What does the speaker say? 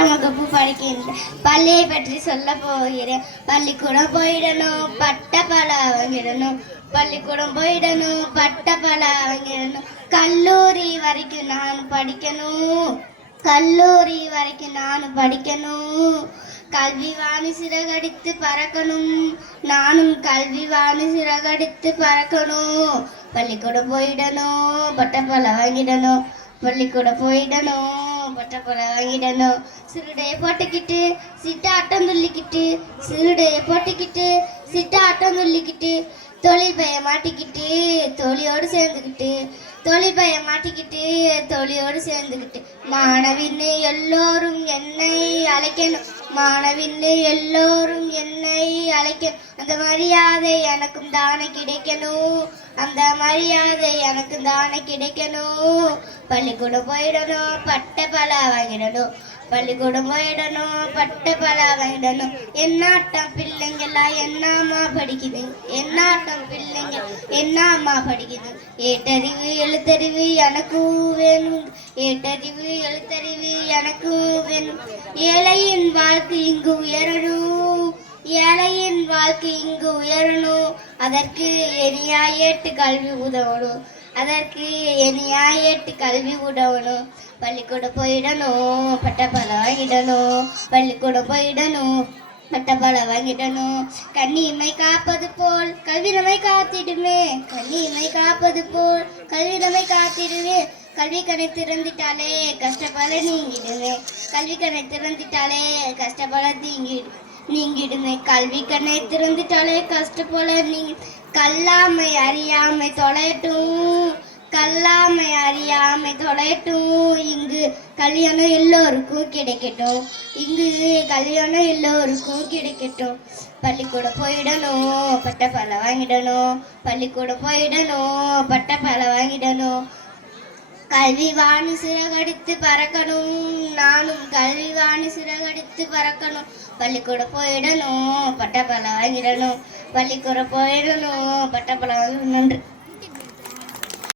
வகுப்பு படிக்கின்றேன் பள்ளியை பற்றி சொல்ல போகிறேன். பள்ளிக்கூடம் போயிடணும் பட்ட பல வாங்கிடணும். பள்ளிக்கூடம் போயிடணும் பட்ட பல வாங்கிடணும். கல்லூரி வரைக்கும் நான் படிக்கணும். கல்லூரி வரைக்கும் நான் படிக்கணும். கல்வி வாணி சிறகடித்து பறக்கணும். நானும் கல்வி வாணி சிறகடித்து பறக்கணும். பள்ளிக்கூடம் போயிடணும் பட்டப்பழ வாங்கிடணும். பள்ளிக்கூடம் போயிடணும். பட்டப்பழ வாங்கிடணும். சிறுடைய போட்டுக்கிட்டு சிட்டாட்டம் துள்ளிக்கிட்டு சிறுடைய போட்டுக்கிட்டு சிட்டாட்டம் துள்ளிக்கிட்டு தொழில் பைய மாட்டிக்கிட்டு தோழியோடு சேர்ந்துக்கிட்டு தொழில் பைய மாட்டிக்கிட்டு தோழியோடு சேர்ந்துக்கிட்டு. மாணவின்னு எல்லோரும் என்னை அழைக்கணும். மாணவின்னு எல்லோரும் என்னை அழைக்கணும். அந்த மரியாதை எனக்கும் தானே கிடைக்கணும். அந்த மரியாதை எனக்கு தானே கிடைக்கணும். பள்ளிக்கூடம் போயிடணும் பட்ட பல வாங்கிடணும். பள்ளிக்கூடம் போயிடணும் பட்டு பல வாங்கிடணும் என்னாட்டம் பிள்ளைங்களா என்னம்மா படிக்குது? என்னாட்டம் பிள்ளைங்க என்னம்மா படிக்குது? ஏட்டறிவு எழுத்தறிவு எனக்கும் வேணும். ஏட்டறிவு எழுத்தறிவு எனக்கும் வேணும். ஏழையின் வாழ்க்கை இங்கு உயரணும். ஏழையின் வாழ்க்கை இங்கு உயரணும். அதற்கு எரியா ஏட்டு கல்வி உதவணும். அதற்கு எனியா ஏட்டு கல்வி விடணும் பள்ளிக்கூடம் போயிடணும் பட்டப்பழ வாங்கிடணும் பள்ளிக்கூடம் போயிடணும் பட்டப்பழ வாங்கிடணும். கண்ணியமை காப்பது போல் கல்விரமை காத்திடுமே கண்ணியமை காப்பது போல் கல்விரமை காத்திடுமே கல்வி கணை திறந்துட்டாலே கஷ்டப்பட நீங்கிடுமே. கல்வி கணை திறந்துட்டாலே கஷ்டப்பட தீங்கிடு நீங்கிடுமே. கல்வி கண்ணை திறந்துட்டாலே கஷ்டப்பட நீங்க கல்லாமை அறியாமை தொலையட்டும் கல்லாமை அறியாமை தொலைட்டும் இங்கு கல்யாணம் எல்லோருக்கும் கிடைக்கட்டும். இங்கு கல்யாணம் எல்லோருக்கும் கிடைக்கட்டும். பள்ளிக்கூடம் போயிடணும் பட்ட பழ வாங்கிடணும். பள்ளிக்கூடம் போயிடணும் பட்ட பழ வாங்கிடணும். கல்வி வாணி சிறகடித்து பறக்கணும். நானும் கல்வி வாணி சிறகடித்து பறக்கணும். பள்ளிக்கூடம் போயிடணும் பட்டப்பழம் வாங்கிடணும். பள்ளிக்கூடம் போயிடணும் பட்டப்பழம் வாங்கி